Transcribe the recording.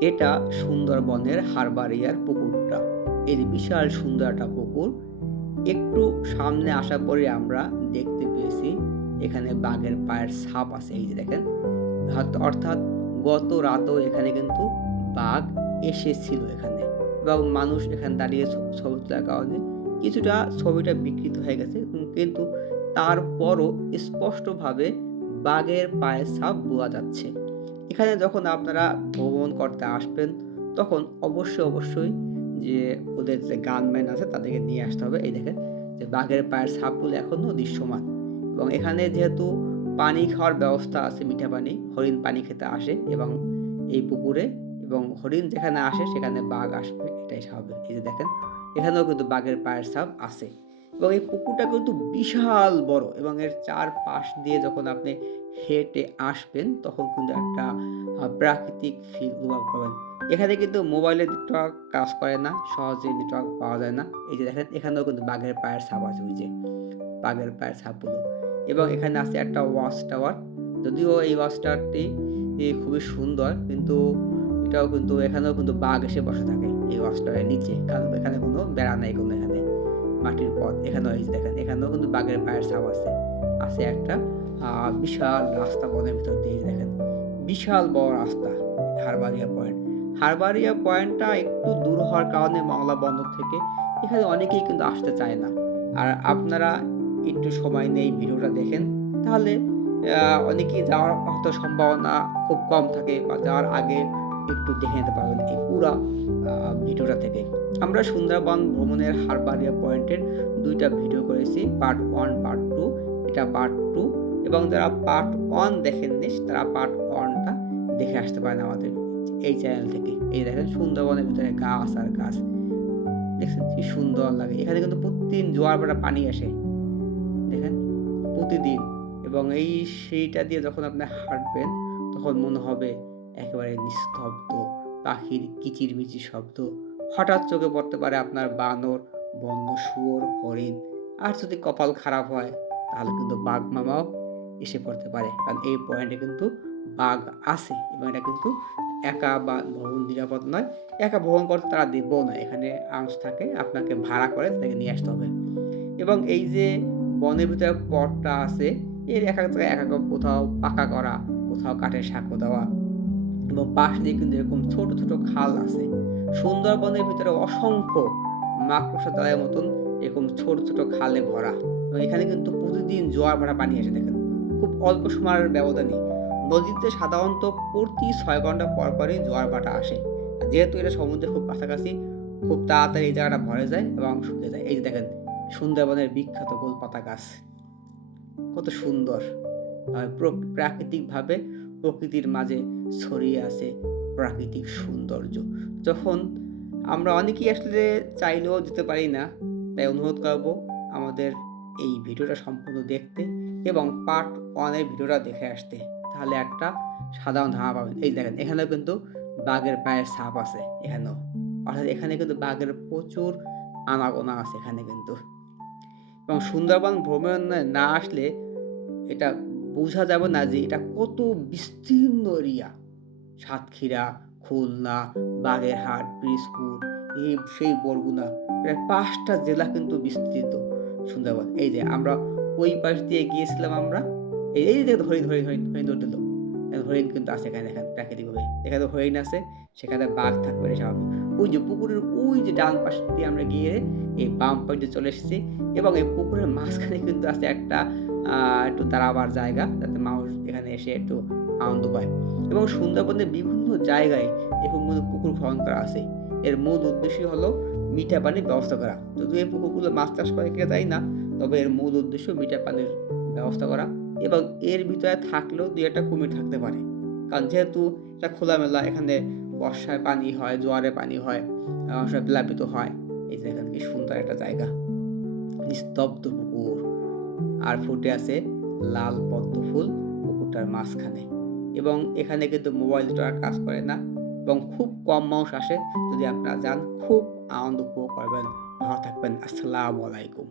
এটা সুন্দরবনের হারবারিয়ার পুকুরটা। এর বিশাল সুন্দর একটা পুকুর। একটু সামনে আসার পরে আমরা দেখতে পেয়েছি, এখানে বাঘের পায়ের ছাপ আছে, এই যে দেখেন। অর্থাৎ গত রাতও এখানে কিন্তু বাঘ এসেছিল এখানে এবং মানুষ এখানে দাঁড়িয়ে ছবি তোলার কারণে কিছুটা ছবিটা বিকৃত হয়ে গেছে কিন্তু তারপরও স্পষ্টভাবে বাঘের পায়ের ছাপ বোঝা যাচ্ছে। এখানে যখন আপনারা ভ্রমণ করতে আসবেন, তখন অবশ্যই অবশ্যই যে ওদের যে গানম্যান আছে তাদেরকে নিয়ে আসতে হবে। এই দেখেন যে বাঘের পায়ের ছাপগুলো এখনও দৃশ্যমান এবং এখানে যেহেতু পানি খাওয়ার ব্যবস্থা আছে, মিঠা পানি, হরিণ পানি খেতে আসে এবং এই পুকুরে এবং হরিণ যেখানে আসে সেখানে বাঘ আসবে, এটাই স্বাভাবিক। এই যে দেখেন, এখানেও কিন্তু বাঘের পায়ের ছাপ আছে। এবং এই পুকুরটা কিন্তু বিশাল বড় এবং এর চার পাশ দিয়ে যখন আপনি হেঁটে আসবেন, তখন কিন্তু একটা প্রাকৃতিক ফিল অনুভব করবেন। এখানে কিন্তু মোবাইলের নেটওয়ার্ক কাজ করে না, সহজে নেটওয়ার্ক পাওয়া যায় না। এই যে দেখেন, এখানেও কিন্তু বাঘের পায়ের ছাপ আছে ওই যে, বাঘের পায়ের ছাপগুলো। এবং এখানে আছে একটা ওয়াচ টাওয়ার যদিও এই ওয়াচ টাওয়ারটি খুবই সুন্দর, কিন্তু এটাও কিন্তু, এখানেও কিন্তু বাঘ এসে বসে থাকে এই ওয়াচ টাওয়ারের নিচে। কারণ এখানে কোনো বেড়া নাই কোনো মাটির পথ। এখানেও এই দেখেন, এখানেও কিন্তু বাঘের পায়ের ছাপ আছে। আছে একটা বিশাল রাস্তা বনের ভিতর দিয়ে দেখেন, বিশাল বড় রাস্তা, হারবারিয়া পয়েন্ট। হারবারিয়া পয়েন্টটা একটু দূর হওয়ার কারণে মংলা বন্দর থেকে এখানে অনেকেই কিন্তু আসতে চায় না। আর আপনারা একটু সময় নেই ভিডিওটা দেখেন, তাহলে অনেকেই যাওয়ার হয়তো সম্ভাবনা খুব কম থাকে বা যাওয়ার আগে একটু দেখে নিতে পারবেন এই পুরা ভিডিওটা থেকে। আমরা সুন্দরবন ভ্রমণের হারবারিয়া পয়েন্টের দুইটা ভিডিও করেছি পার্ট ওয়ান পার্ট টু এটা পার্ট টু এবং যারা পার্ট ওয়ান দেখেননি তারা পার্ট ওয়ানটা দেখে আসতে পারেন আমাদের এই চ্যানেল থেকে। এই দেখেন সুন্দরবনের ভিতরে গাছ আর গাছ। দেখছেন কি সুন্দর লাগে। এখানে কিন্তু প্রতিদিন জোয়ার ভাটা পানি আসে। দেখেন, প্রতিদিন। এবং এই সেইটা দিয়ে যখন আপনি হাঁটবেন, তখন মনে হবে একেবারে নিস্তব্ধ, পাখির কিচিরমিচির শব্দ। হঠাৎ চোখে পড়তে পারে আপনার বানর বন্য শুয়োর, হরিণ। আর যদি কপাল খারাপ হয়, তাহলে কিন্তু বাঘ মামাও এসে পড়তে পারে। কারণ এই পয়েন্টে কিন্তু বাঘ আছে এবং এটা কিন্তু একা বা ভ্রমণ নিরাপদ নয়। একা ভ্রমণ করতে তারা দেবও না। এখানে আর্মস থাকে, আপনাকে ভাড়া করে তাদেরকে নিয়ে আসতে হবে। এবং এই যে বনের ভিতরে পথটা আছে, এর এক এক জায়গায় এক এক কোথাও পাকা করা, কোথাও কাঠের সাঁকো দেওয়া এবং পাশ দিয়ে কিন্তু এরকম ছোট ছোট খাল আছে। সুন্দরবনের ভিতরে অসংখ্য মাকড়সা তলার মতন এরকম ছোট ছোট খালে ভরা। এবং এখানে কিন্তু প্রতিদিন জোয়ার ভাড়া পানি আসে, দেখেন। খুব অল্প সময়ের ব্যবধানে। নদীতে সাধারণত প্রতি ছয় ঘণ্টা পর পরই জোয়ার ভাটা আসে। যেহেতু এটা সমুদ্রের খুব কাছাকাছি, খুব তাড়াতাড়ি এই জায়গাটা ভরে যায় এবং শুকিয়ে যায়। এই যে দেখেন, সুন্দরবনের বিখ্যাত গোলপাতা গাছ। কত সুন্দর। প্র- প্রাকৃতিকভাবে প্রকৃতির মাঝে ছড়িয়ে আছে প্রাকৃতিক সৌন্দর্য। যখন আমরা অনেকেই আসলে চাইলেও যেতে পারি না, তাই অনুরোধ করব আমাদের এই ভিডিওটা সম্পূর্ণ দেখতে এবং পার্ট ওয়ানের ভিডিওটা দেখে আসতে। তাহলে একটা সাধারণ ধারণা পাবেন। এই দেখেন, এখানেও কিন্তু বাঘের পায়ের ছাপ আছে, এখানেও। অর্থাৎ এখানে কিন্তু বাঘের প্রচুর আনাগোনা আছে এখানে কিন্তু। এবং সুন্দরবন ভ্রমণে না আসলে এটা বোঝা যাবে না যে এটা কত বিস্তীর্ণ এরিয়া। সাতক্ষীরা, খুলনা, বাগেরহাট, পিরিজপুর, এই সেই বরগুনা, প্রায় পাঁচটা জেলা কিন্তু বিস্তৃত। সুন্দরবন এই যে আমরা ওই পাশ দিয়ে গিয়েছিলাম আমরা, এই এই যে হরিণ হরিণ হরিণ হরিণ ধরতে হরিণ কিন্তু আছে এখানে এখানে, প্রাকৃতিকভাবে। এখানে হরিণ আছে, সেখানে বাঘ থাকবে স্বাভাবিক। ওই যে পুকুরের ওই যে ডান পাশ দিয়ে আমরা গিয়ে এই বাম পাশ দিয়ে চলে এসেছি, এবং এই পুকুরের মাঝখানে কিন্তু আছে একটা একটু দাঁড়াবার জায়গা, যাতে মানুষ এখানে এসে একটু আনন্দ পায়। এবং সুন্দরবনের বিভিন্ন জায়গায় এরকম কিন্তু পুকুর খনন করা আছে। এর মূল উদ্দেশ্য হলো মিঠা পানির ব্যবস্থা করা। যদিও এই পুকুরগুলো মাছ চাষ করে কেউ যায় না, তবে এর মূল উদ্দেশ্য মিঠা পানির ব্যবস্থা করা এবং এর ভিতরে থাকলেও দুই একটা কুমির থাকতে পারে। কারণ যেহেতু এটা খোলামেলা, এখানে বর্ষায় পানি হয়, জোয়ারে পানি হয় প্লাবিত হয়, এই যে এখানে কি সুন্দর একটা জায়গা। নিস্তব্ধ পুকুর। আর ফুটে আছে লাল পদ্ম ফুল পুকুরটার মাঝখানে। এবং এখানে কিন্তু মোবাইল টাওয়ার কাজ করে না এবং খুব কম মানুষ আসে। যদি আপনারা যান, খুব আনন্দ উপভোগ করবেন। ভালো থাকবেন। আসসালামু আলাইকুম।